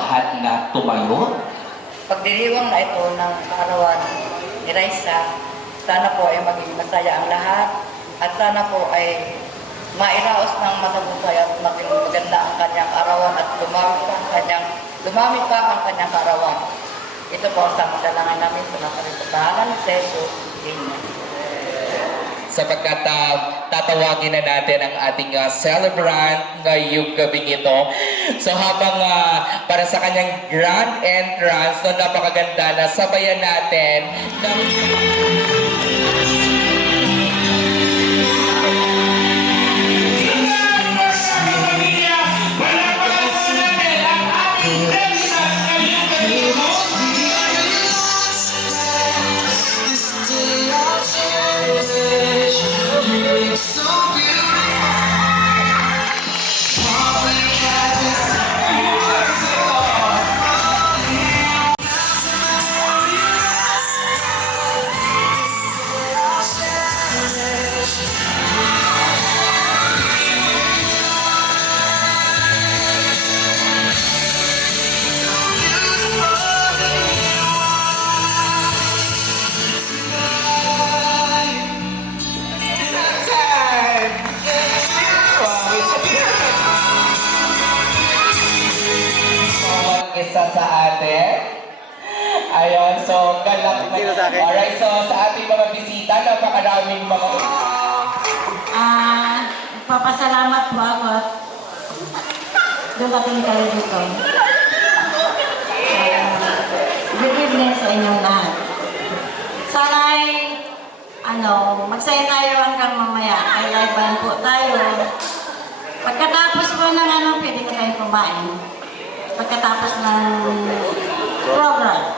lahat na tumayo? Pagdiriwang na ito ng kaarawan ni Raisa, sana po ay maging masaya ang lahat at sana po ay mairaos ng matagumpay at maging maganda ang kanyang kaarawan at dumami pa ang kanyang kaarawan. Ito po ang samang-dalangin namin sa nakalimutan ni Jesus. Amen. Sapagkat tatawagin na natin ang ating celebrant ngayong gabing ito. So habang para sa kanyang grand entrance, no, napakaganda na sabayan natin ng... Isa sa atin. Ayun, so galak na. Alright, so sa ating mga bisita, napakaraming mga... Papasalamat po ako at doon kami kayo dito. Good evening sa inyong lahat. Sana'y, magsaya tayo hanggang mamaya. Ay live band po tayo. Pagkatapos po ng pwede na kayo kumain. Pagkatapos ng program.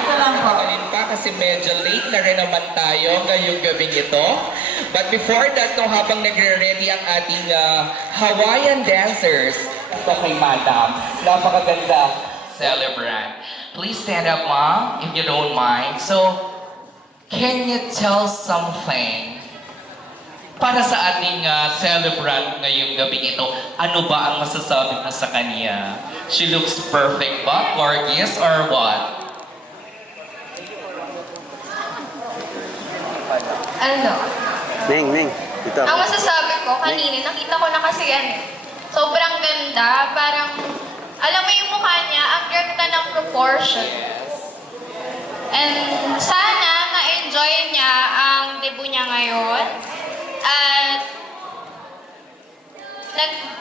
Ito lang po. Magalin pa kasi medyo late na rin naman tayo ngayong gabing ito. But before that, no, habang nagre-ready ang ating Hawaiian dancers, ito kay Madam, napakaganda celebrant. Please stand up, Mom, if you don't mind. So, can you tell something para sa ating celebrant ngayong gabi ito? Ano ba ang masasabi mo sa kanya? She looks perfect ba? Gorgeous or what? Ning, dito. Ang masasabi ko, kanina, nakita ko na kasi yan eh. Sobrang ganda, parang, alam mo yung mukha niya, ang ganda ng proportions. And sana na-enjoy niya ang debut niya ngayon. At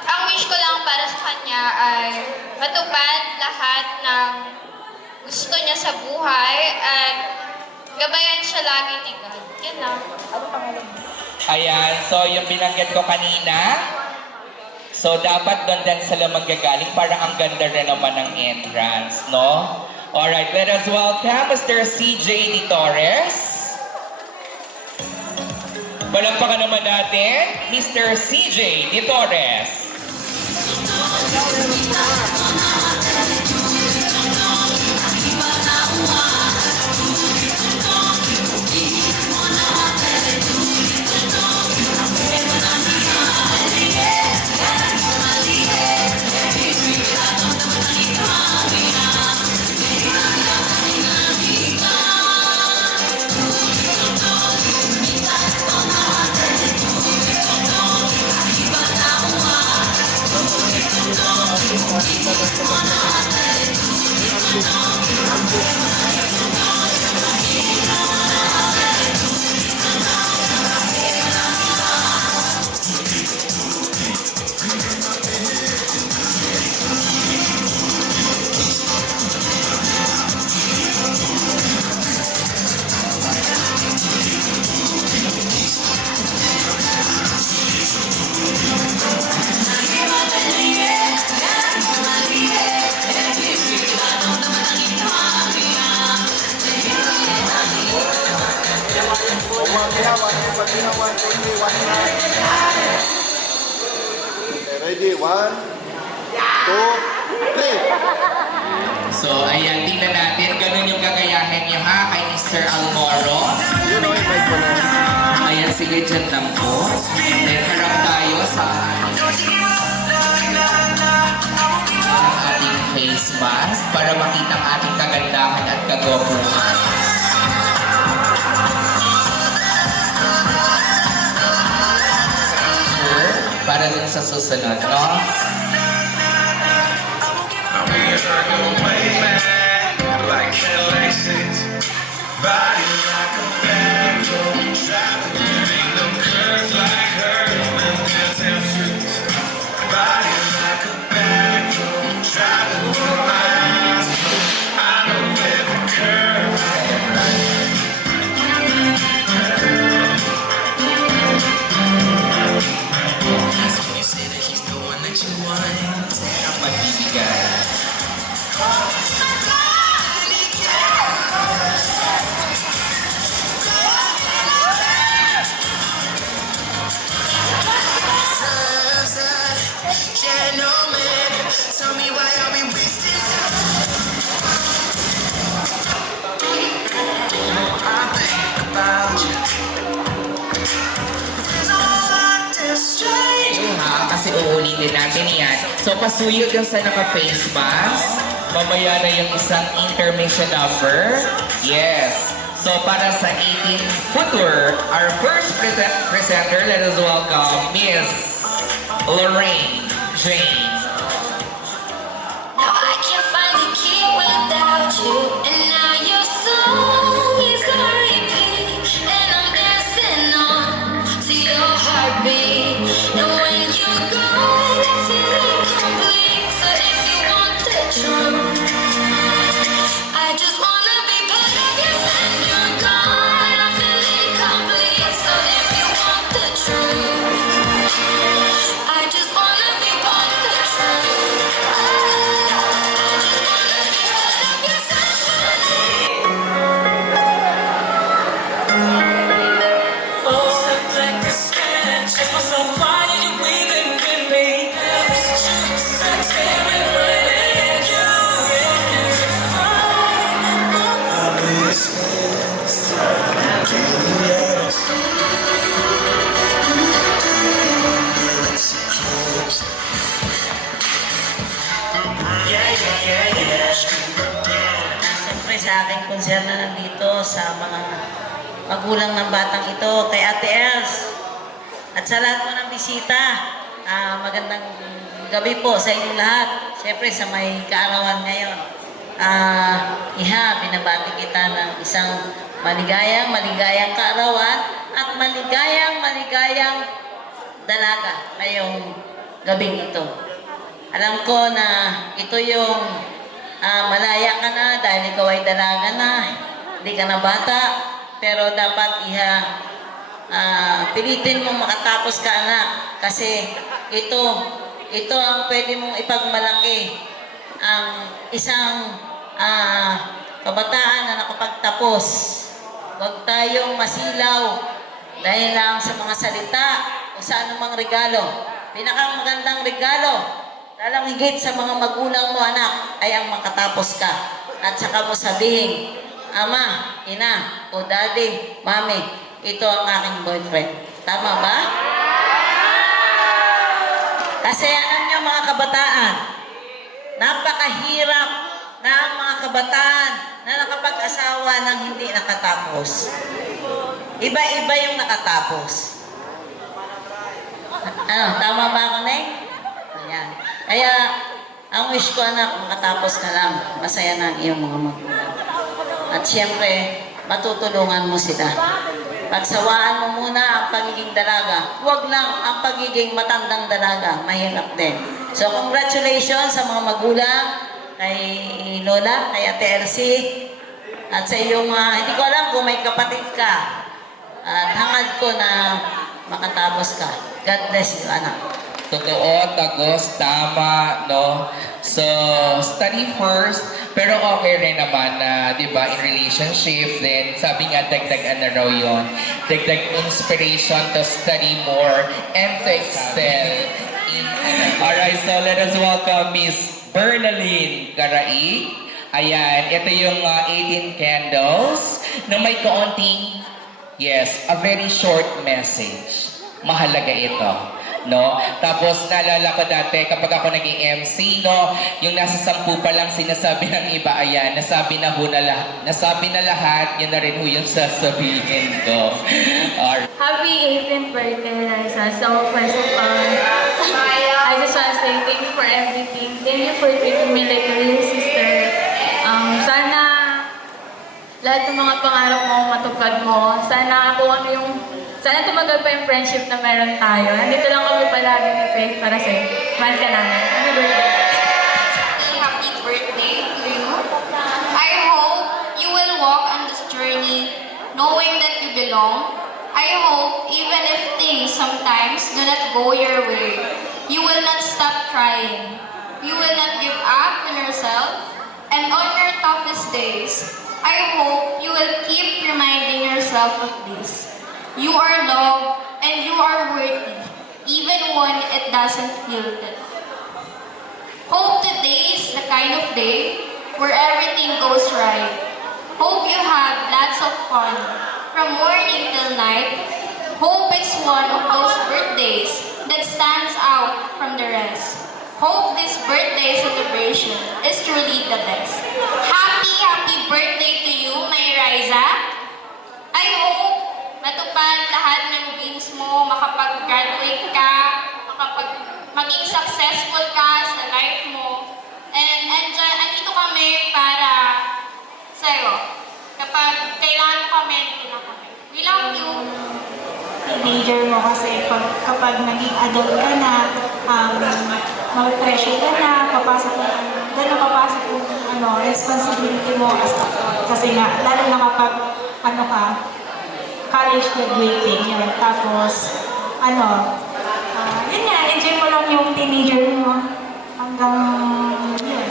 ang wish ko lang para sa kanya ay matupad lahat ng gusto niya sa buhay at gabayan siya lagi ni God. Yan lang. Ano pangalan mo? Ayan, so yung binanggit ko kanina, so dapat doon din sila manggagaling para ang ganda rin naman ng entrance, no? Alright, let us welcome Mr. CJ Di Torres. Balampakan naman natin, Mr. CJ Di Torres. Ready? 1, 2, 3. So, ayan, tingnan natin. Ganun yung gagayahin niya ha kay Mr. Almoro. Yun o, invite mo na. Ayan, sige dyan lang po. Then harap tayo sa ang ating face mask para makita ang ating kagandahan at kagwapuhan. Sure, para din sa susunod, no? Like Cadillac seats, body like a bedroom, traveling, ain't no curves like hers, and downtown streets. Body like a bedroom, traveling with my eyes, I know every curve. When you say that he's the one that you want. Ang magbibigay. Gentlemen, tell me why are we wasting time? I think about you. There's no one to stray. Ha, kasi uulitin natin yan. So, pasuyo dun sa naka-face mask. Mamaya na yung isang intermission number. Yes. So, para sa 18 Future, our first presenter, let us welcome Miss Lorraine Jane. Now I can't find a key without you, and now your song is on repeat, and I'm dancing on to your heartbeat. And when you go, I feel incomplete. So if you want the truth, I just wanna be part of you. When you're gone, I feel incomplete. So if you want the truth, I just wanna be part of the truth. I just wanna be part of your symphony. Oh, step like a sketch. Ask myself, why are you leaving with me? Sex, every night, you, I'll be dismissed. Siyempre sa aking konser na nandito sa mga magulang ng batang ito, kay Ate Els, at sa lahat po ng bisita, magandang gabi po sa inyong lahat. Siyempre sa may kaarawan ngayon. Iha, binabati kita ng isang maligayang kaarawan at maligayang dalaga ngayong gabing ito. Alam ko na ito yung malaya ka na dahil ikaw ay dalaga na, hindi ka na bata, pero dapat pilitin mong makatapos ka, anak, kasi ito ang pwede mong ipagmalaki ang isang kabataan na nakapagtapos. Huwag tayong masilaw dahil lang sa mga salita o sa anumang regalo. Pinakang magandang regalo, lalang higit sa mga magulang mo, anak, ay ang makatapos ka. At saka mo sabihin, Ama, Ina, o Daddy, Mami, ito ang aking boyfriend. Tama ba? Kasi alam niyo mga kabataan, napakahirap na ang mga kabataan na nakapag-asawa ng hindi nakatapos. Iba-iba yung nakatapos. Ano, tama ba ako, Neng? Ayan. Kaya, ang wish ko, anak, makatapos ka lang. Masaya na ang iyong mga magulang. At siyempre, matutulungan mo sila. Pagsawaan mo muna ang pagiging dalaga. Huwag lang ang pagiging matandang dalaga. Mahirap din. So, congratulations sa mga magulang, kay Lola, kay Ate Elsie, at sa iyong, hindi ko alam kung may kapatid ka. At hangad ko na makatapos ka. God bless you, anak. Totoo, tagos, tama, no? So, study first, pero okay rin naman na, di ba, in relationship, then sabi nga, dagdagan na raw yun. Dagdag inspiration to study more and to excel in. Alright, so let us welcome Miss Bernaline Garai. Ayan, ito yung 18 candles na may kaunting Yes, a very short message. Mahalaga ito. No? Tapos naalala ko dati kapag ako naging MC, no, yung nasa 10 pa lang sinasabi ng iba, ayan, nasabi na lahat, yun na rin ho yung sasabihin ko. Alright. Happy 18th birthday, Liza. So, first of all, I just want to say thank you for everything. Thank you for treating me like a real sister. Sana lahat ng mga pangarap mo matupad mo. Sana tumagal pa yung friendship na meron tayo. Nandito lang kami palagi ni Faith para sa'yo. Mahal ka namin. Happy birthday. Happy birthday to you. I hope you will walk on this journey knowing that you belong. I hope even if things sometimes do not go your way, you will not stop trying. You will not give up on yourself. And on your toughest days, I hope you will keep reminding yourself of this. You are loved and you are worthy, even when it doesn't feel it. Hope today is the kind of day where everything goes right. Hope you have lots of fun from morning till night. Hope it's one of those birthdays that stands out from the rest. Hope this birthday celebration is truly the best. Happy birthday to you, my Riza. I hope matupad lahat ng dreams mo, makapag-graduate ka, maging successful ka sa life mo. And andito kami para sa'yo. Kapag kailangan mo kami, andito lang kami. We love you. Teenager mo kasi kapag naging adult ka na, mag-pressure ka na, papasok yung responsibility mo kasi nga, lalo na kapag college graduating yun. Tapos, yun nga, enjoy mo lang yung teenager mo hanggang yun.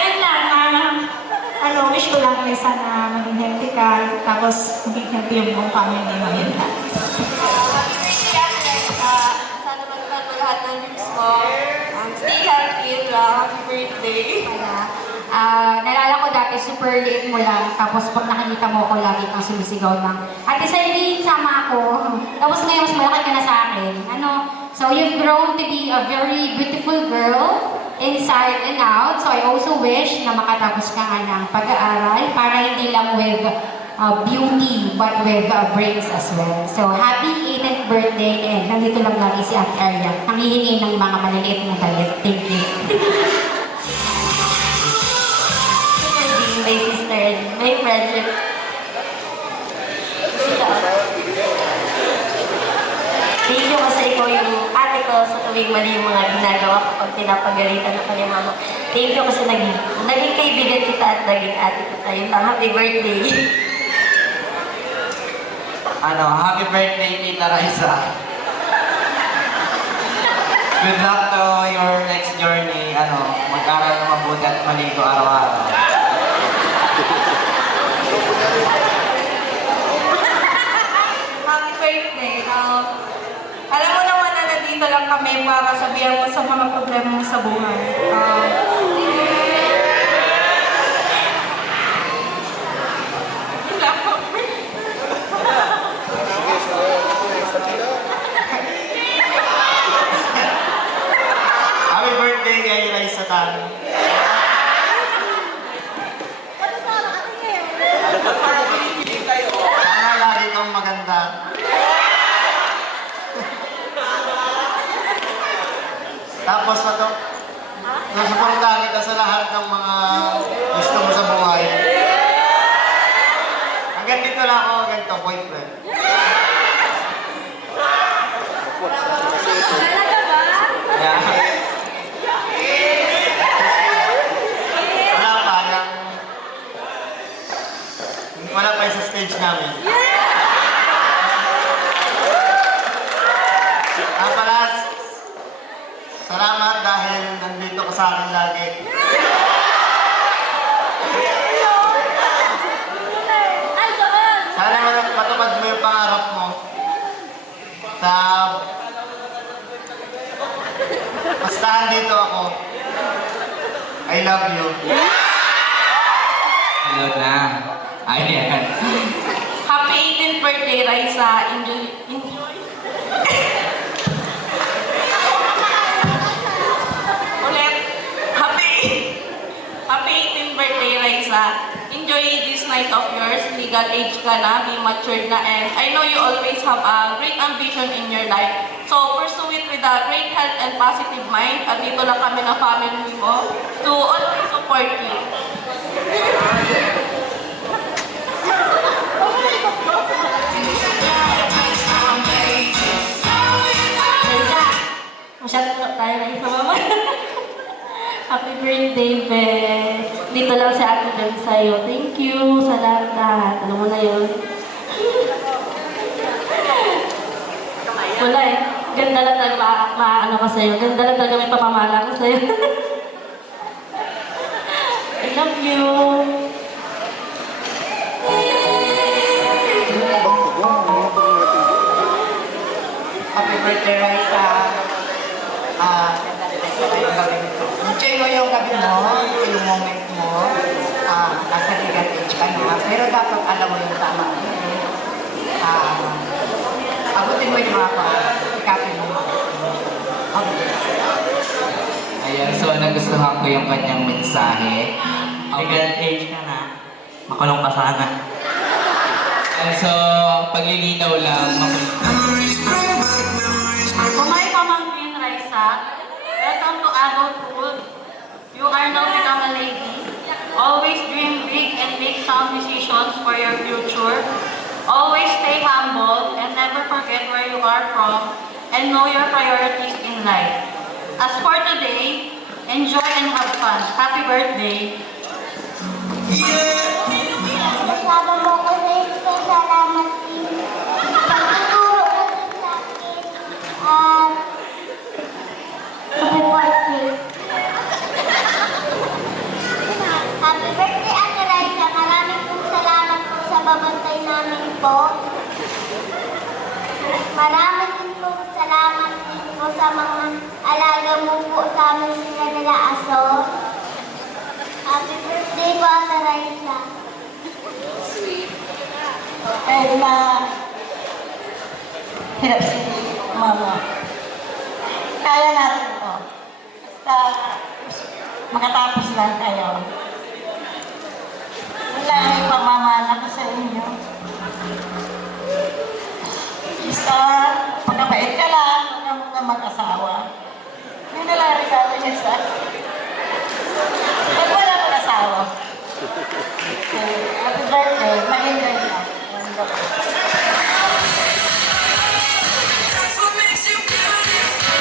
Yun lang, wish ko lang na sana maging healthy ka, tapos maging healthy yung buong family mo, yun lang. Sana matupad mo lahat ng dreams mo. Stay healthy, happy birthday. Nalala ko dati, super liit mo lang. Tapos pag nakikita mo ako, lagi kang sumisigaw ng, Ate Sailin, sama ako. Tapos ngayon, mas malaki ka na sa akin. So you've grown to be a very beautiful girl, inside and out. So I also wish na makatapos ka nga ng pag-aaral para hindi lang with beauty, but with brains as well. So happy 18th birthday, and nandito lang lagi si Ate Arya. Nanghihingi ng mga maliliit mong galit. Thank you. My sister and my friendship. Thank you kasi ikaw yung ate ko sa tuwing mali yung mga ginagawa ko pag pinapagalitan ako ni mama. Thank you kasi naging kaibigan kita at naging ate kita. Yung happy birthday. Happy birthday, Tita Raisa. Good luck to your next journey. Mag-aral na mabuti at maligo araw-araw. Happy birthday. Alam mo naman na nandito lang kami para sabihan mo sa mga problema mo sa buhay. Happy birthday kay Raisa Tan. Sana lagi kang maganda. Tapos nasuportahan kita sa lahat ng mga gusto mo sa buhay. Hanggang dito lang ako, ganito, boyfriend. Yeah. Wala pa yung sa stage namin. Palas, salamat dahil nandito ka sa akin lagi. Sana matupad mo yung pangarap mo. Basta dito ako. I love you. Hello na. Ayan. Happy 18th birthday, Raisa. Enjoy. Ulit. Happy 18th birthday, Raisa. Enjoy this night of yours. Legal age ka na, be matured na, and I know you always have a great ambition in your life. So pursue it with a great health and positive mind. At dito lang kami na family mo to always support you. Raisa, masyadong tayo na isa mama. Happy birthday, Be. Dito lang si Ate Bel sa'yo. Thank you sa lahat. Alam mo na yun. Wala eh. Ganda lang talaga ano ka sa'yo. Ganda lang talaga may pamamala ko sa'yo. I love you. Happy birthday, Raisa. Enjoy mo yung gabi mo, yung moment mo. Nasa legal age ka na. Pero dapat alam mo yung tama. Abutin mo yung mga sikapin mo. Ayan, so nagustuhan ko yung kanyang mensahe. Legal age ka na. Makulong ka sana. So, paglilinaw lang, Kung may pamangkin, Raisa, welcome to adulthood. You are now become a lady. Always dream big and make sound decisions for your future. Always stay humble and never forget where you are from and know your priorities in life. As for today, enjoy and have fun. Happy birthday! Kasama mo ko sa ito, salamat din. Pagtuturo mo din sa akin. Happy birthday. Happy birthday, Ate Raisa. Maraming pong salamat po sa babantay namin po. Maraming din po salamat din po sa mga alaga mo po sa amin sila nila aso. Happy birthday po, Ate Raisa. Dahil na hirap si mama. Kaya natin ito. Makatapos lang kayo. Wala may pamamala ko sa inyo. Basta, pagkabait ka lang, huwag ka muna mag-asawa. Yun na lang regalo niya sa akin. Pag wala mag-asawa. Happy birthday, mag-enjoy lang.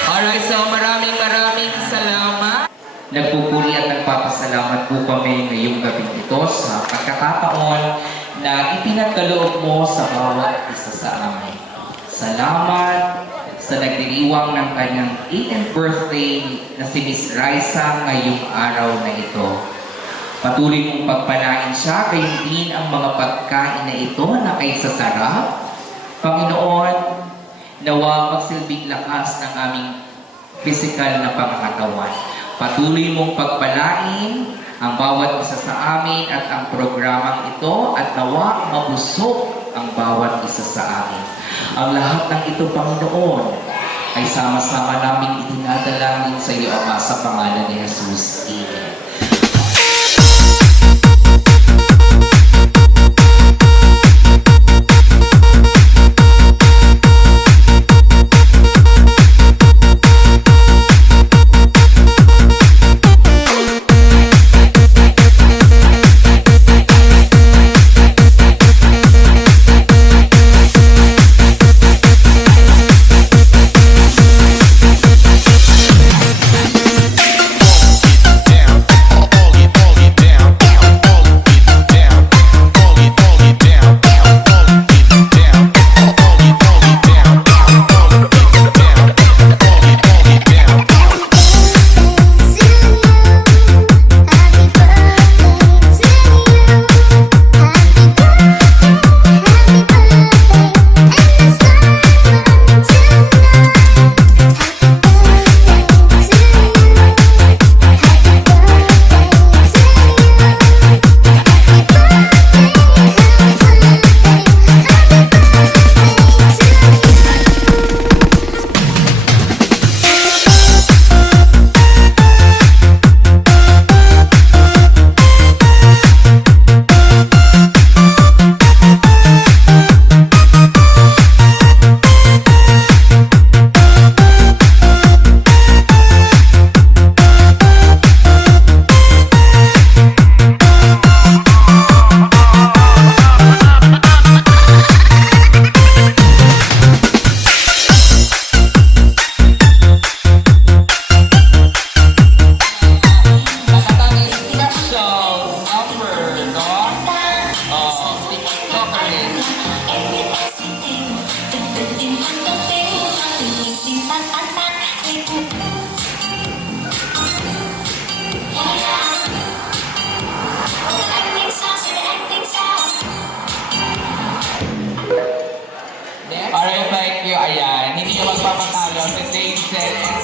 Alright, so maraming salamat. Nagpupuri at nagpapasalamat po kami ngayong gabing ito sa pagkakataon na ipinagkaloob mo sa bawat isa sa amin. Salamat sa nagdiriwang ng kanyang 18th birthday na si Miss Raisa ngayong araw na ito. Patuloy mong pagpalain siya, gayon din ang mga pagkain na ito na kay sasarap. Panginoon, nawa magsilbing lakas ng aming physical na pangangatawan. Patuloy mong pagpalain ang bawat isa sa amin at ang programang ito at nawa mabusog ang bawat isa sa amin. Ang lahat ng ito, Panginoon, ay sama-sama namin itinadalangin sa iyo, Ama, sa pangalan ni Jesus. Amen. Down. si Jason and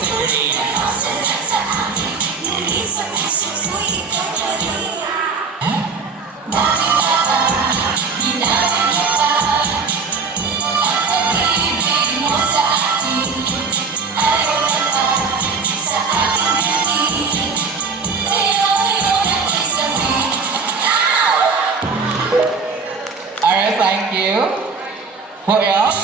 si Grace. Alright, thank you. Who else?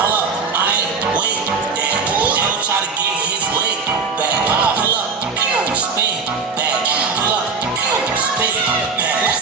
Hold up, I ain't wait. That bull ever try to get his leg back. Hold up, spin back. Hold up, spin back.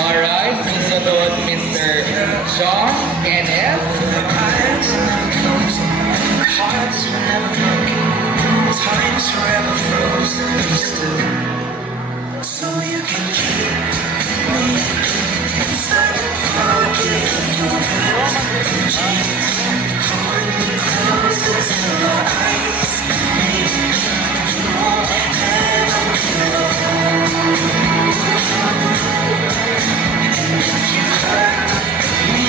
Alright, susunod Mr. John Kenneth. Time's forever frozen still, so you can keep me inside your pocket. Hold me close until your eyes meet. You won't ever give up. And if you hurt me,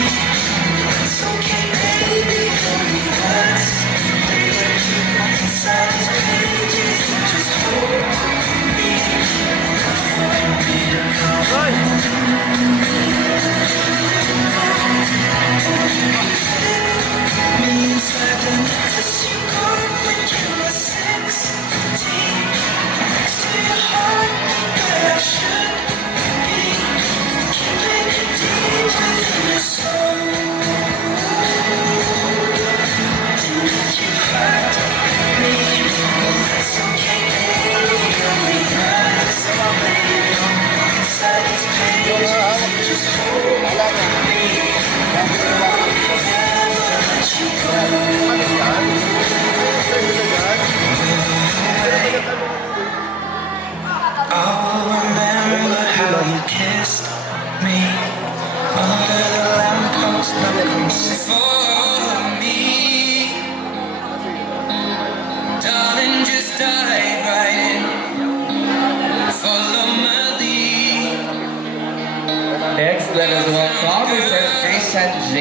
it's okay, baby. Only us. Inside these pages, just hold me. For me to come me inside the necklace you got when you were 16. Next to your heart, where I should be. Keeping it deep within your soul. And if you hurt me, well, that's okay, baby. Only us, baby. Inside these pages, just hold me. I'll remember how you kissed me under the lamppost, nothing for me. Darling, just dive right in, follow my lead. Next, let us welcome Mr. Christian J.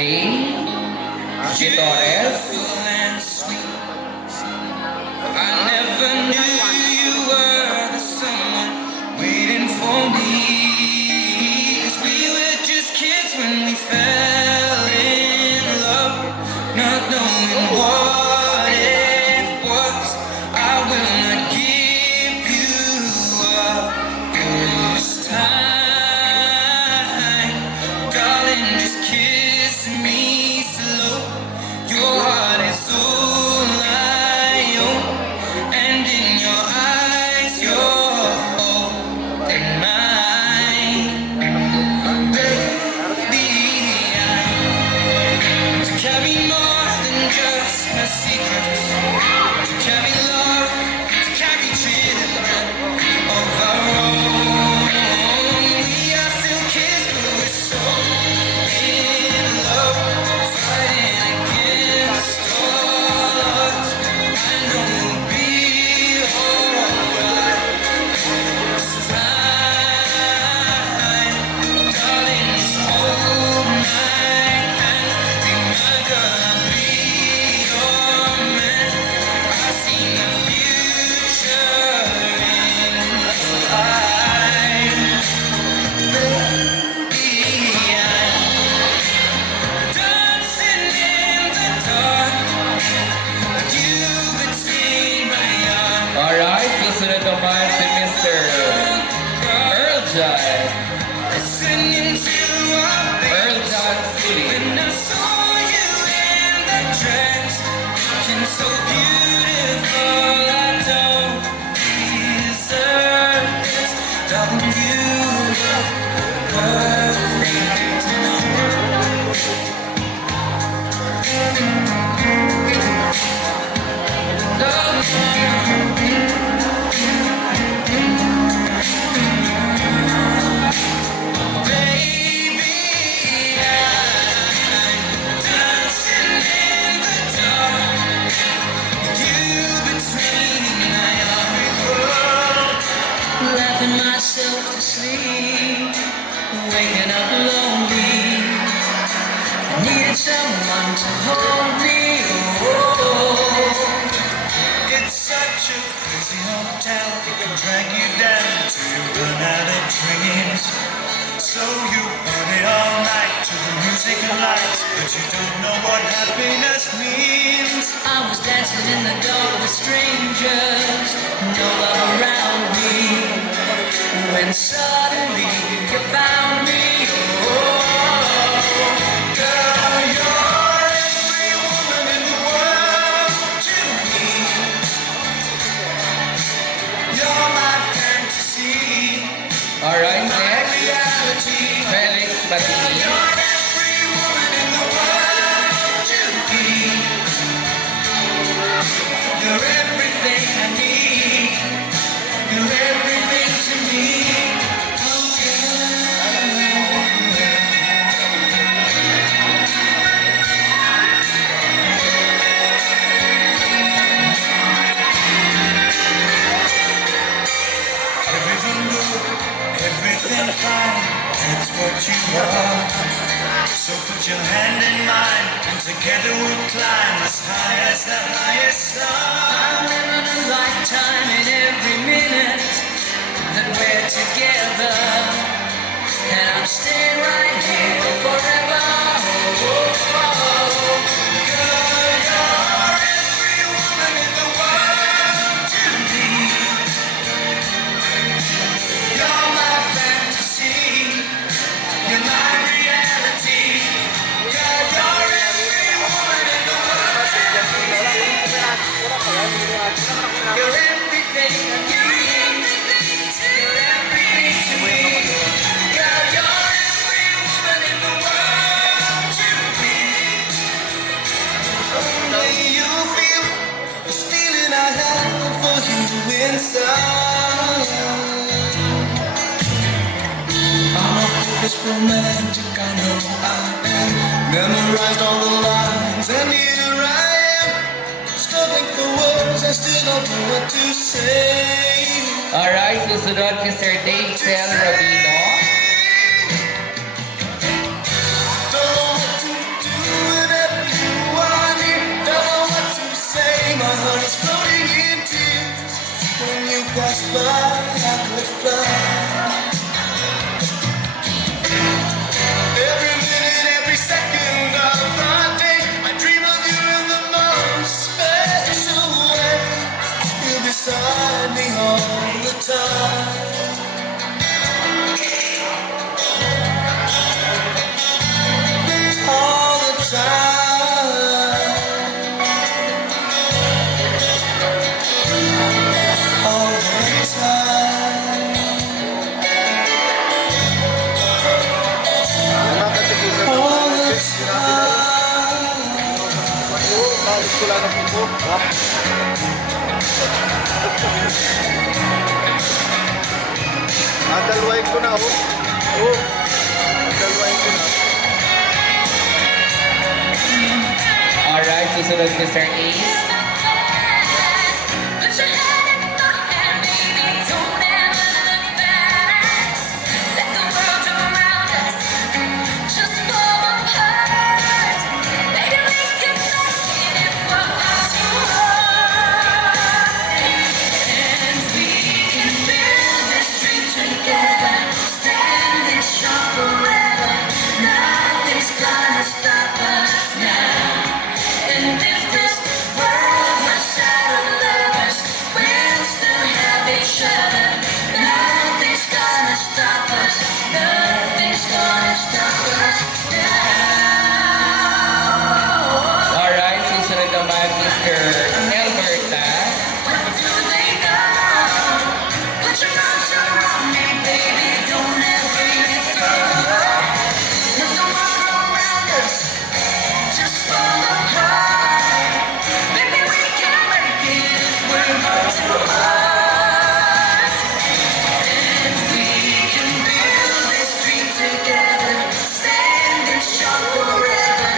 Torres. I never knew you were the someone waiting for me. 'Cause we were just kids when we fell in love, not knowing what it was. I will not give you up this time. someone to hold me. Oh, it's such a crazy hotel. It can drag you down till you run out of dreams. So you party all night to the music and lights, but you don't know what happiness means. I was dancing in the dark with strangers, no love around me, when suddenly you found me. Oh, girl, you're every woman in the world to me. You're my fantasy. Alright, My next. reality. Felix Matini. You're every woman in the world to me. You're everything I need. You're everything to me. Oh, everything good, everything fine. That's what you are. So put your hand in mine, and together we'll climb as high as the highest star. I'm living a lifetime in every minute that we're together, and I'm staying right here forever. Oh, oh, oh. Girl, you're every woman in the world to me. You're my fantasy. You're my reality. Girl, you're every woman in the world to me. You're everything I need. You're everything to me. Girl, you're every woman in the world to me. Only you feel this feeling I have for you inside. I'm a hopeless romantic, I know I am. Memorized all the lines, and here I am, struggling for words, I still don't know what to say. Alright, susunod Mr. Dave Cel Rabino. Don't know what to do whenever you are near. Don't know what to say, my heart is floating in tears. When you pass by, I could fly. Every minute, every second of the day, I dream of you in the most special way. You're beside me all the time. All the time. All the time. All the time. Dalwain ko na, oh. Oh. Dalwain ko na. Alright, susunod Mr. Ace. Put your head in my hand, baby, don't ever look back. Let the world around us just fall apart. Maybe we can make it if we're all too hard. And we can build this dream together, standing strong forever. Nothing's gonna stop us now. And if this world runs out of lovers, we'll still have each other. Nothing's gonna stop us. Nothing's gonna stop us now. Alright, susunod naman Mr. Alberta. What do they know? Put your arms around me, baby. Don't ever let go. Let the world around us just fall apart. Maybe we can make it if we're not too hard. And we can build this dream together, standing strong forever.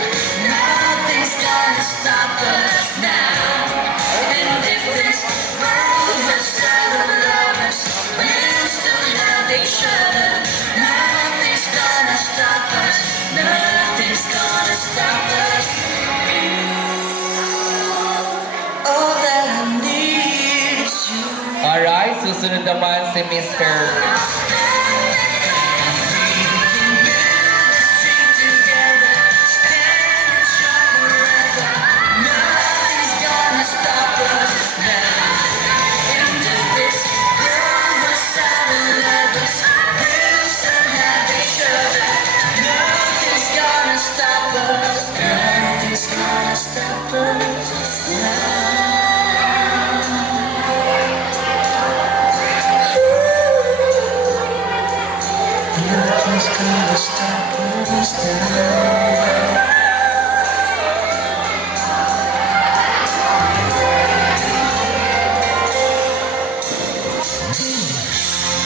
Nothing's gonna stop us now. susunod naman si Mr.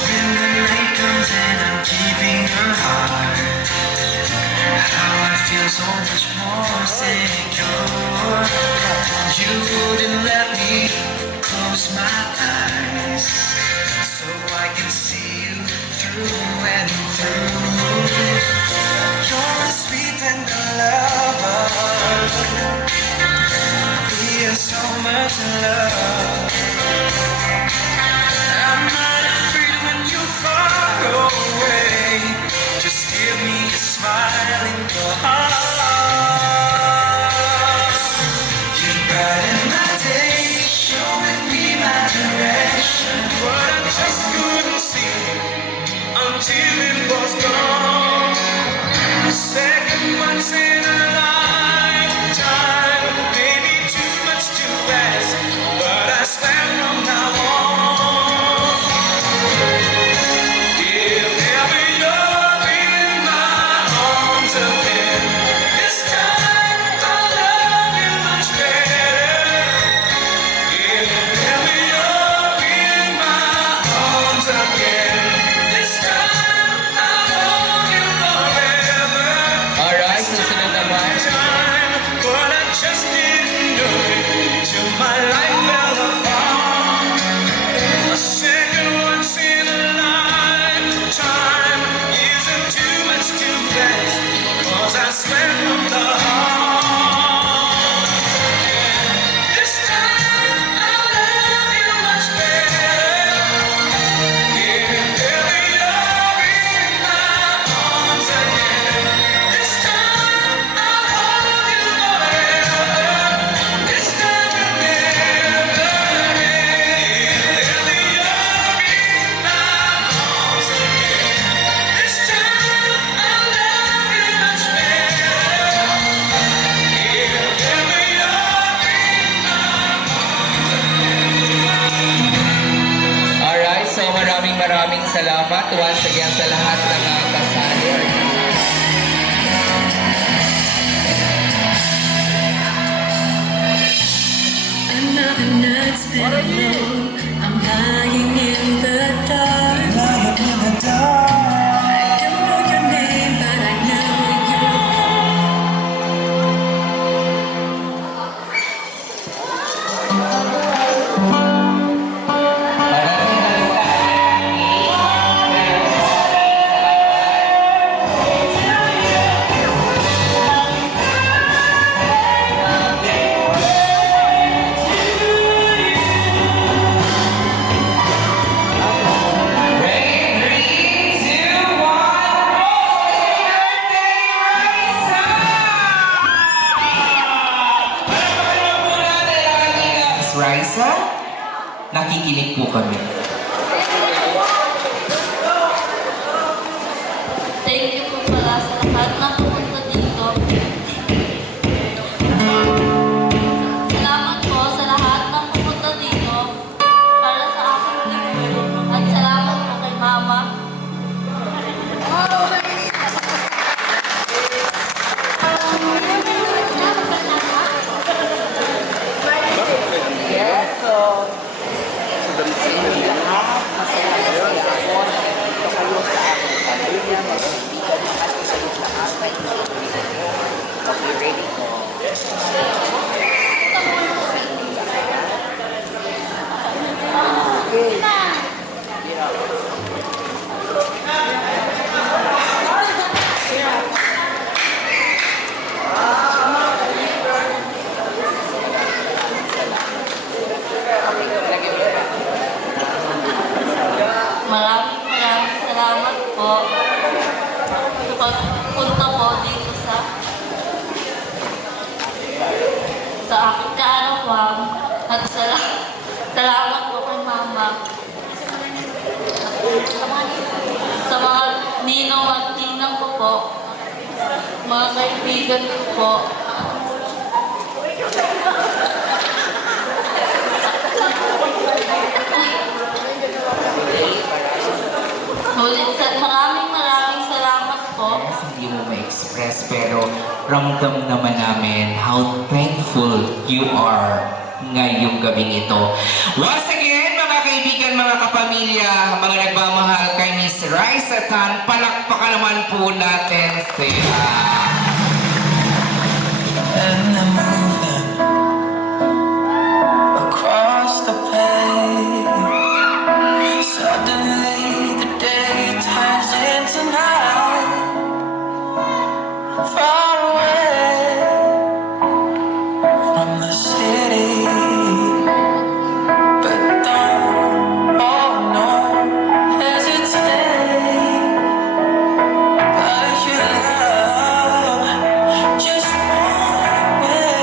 When the night comes and I'm keeping her heart, how I feel so much more secure. You wouldn't let me close my eyes, so I can see you through and through. You're a sweet and a lover. We have so much love. I'm not afraid when you're far away. Just give me a smile in your heart. You brighten my day, showing me my direction. What I just couldn't see until it was gone. A second once in a lifetime, maybe too much to ask, but I swear from now on, if ever you're in my arms again, this time I'll love you much better. If ever you're in my arms again, this time I'll hold you forever. Alright, susunod naman. But I just didn't know it till my life fell apart. A second once in a lifetime isn't too much to ask, 'cause I swear from the heart. This time I'll love you much better. If ever you're in my arms again, this time I'll hold you forever. This time will never end. If ever you're in my arms again, this time I'll love you much better. If ever you're in my Alright, so maraming salamat once again sa lahat ng kasali. Another night's been alone. I'm lying in the dark. I don't know your name, but I know you're Raisa, nakikinig po kami. Thank you po pala sa lahat na pumunta dito. Salamat po sa lahat na pumunta dito para sa aking debut. At salamat po kay Mama. Yes, so sa mga ninong at ninang ko po, mga kaibigan ko po, ulit sa maraming salamat po. Yes, hindi mo ma-express pero ramdam naman namin how thankful you are ngayong gabing ito. Once again, mga kaibigan, mga kapamilya, mga nagmamahal kay Miss Raisa Tan, palakpakan naman po natin sila. And I'm moving across the page. Suddenly the day turns into night. Far away from the city, but don't, oh no, hesitate. But your love just won't wait.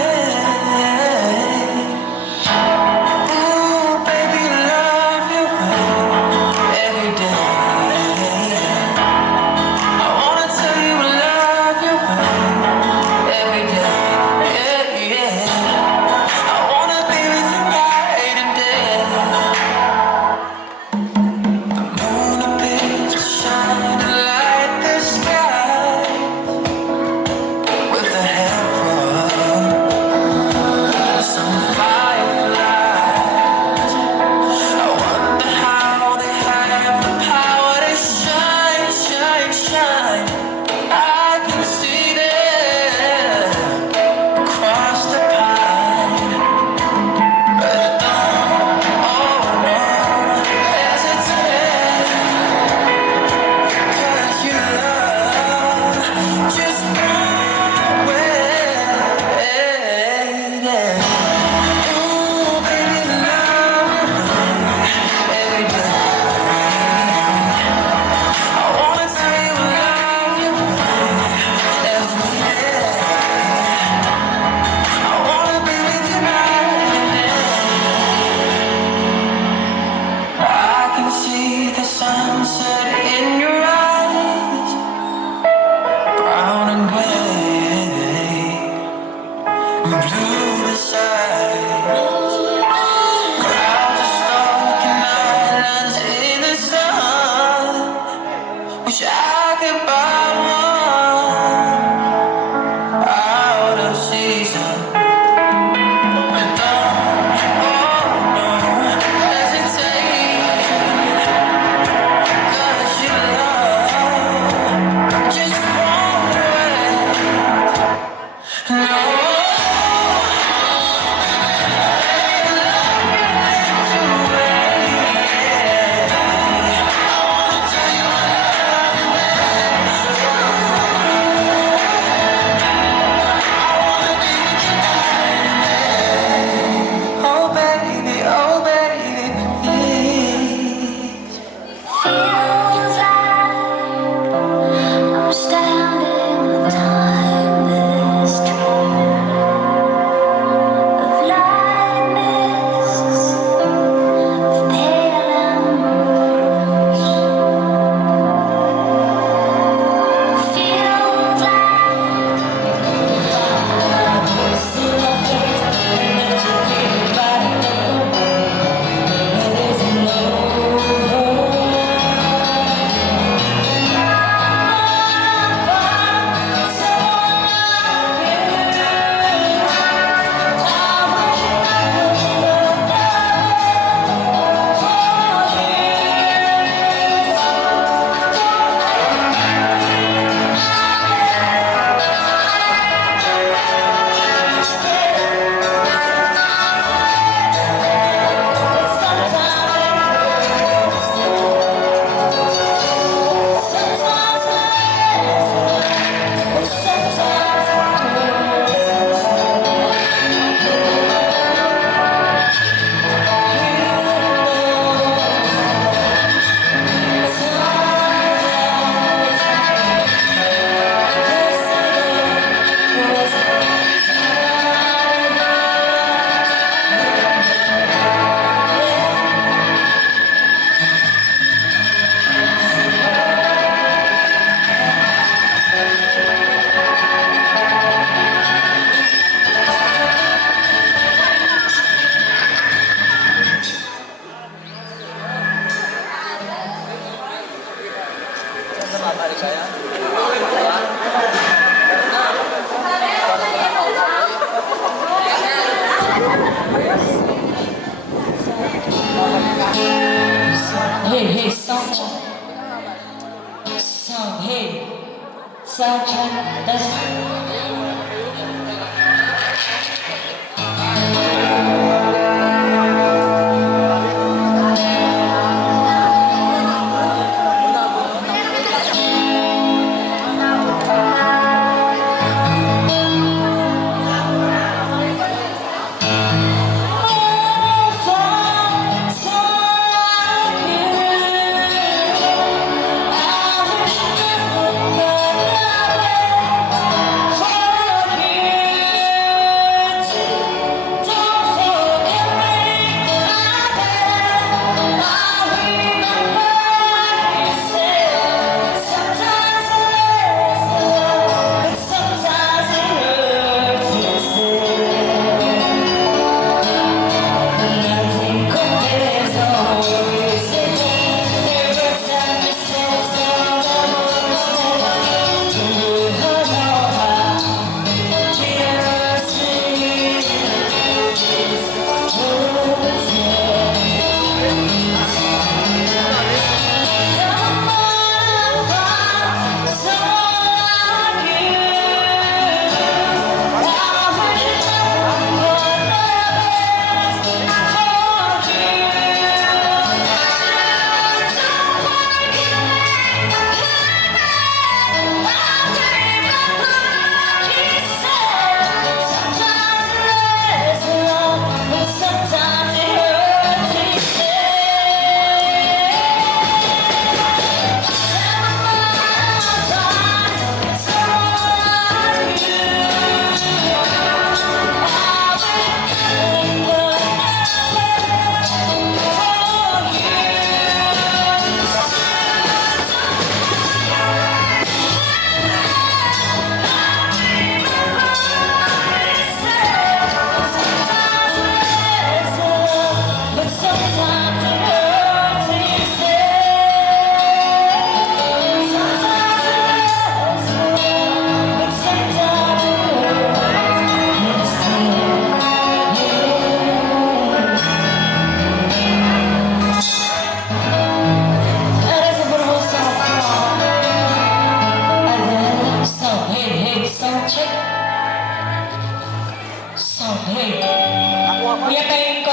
Kuya kayo yung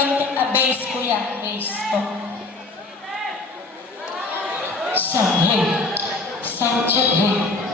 base, kuya. Base. Oh. Sound, hey. Sound check, hey.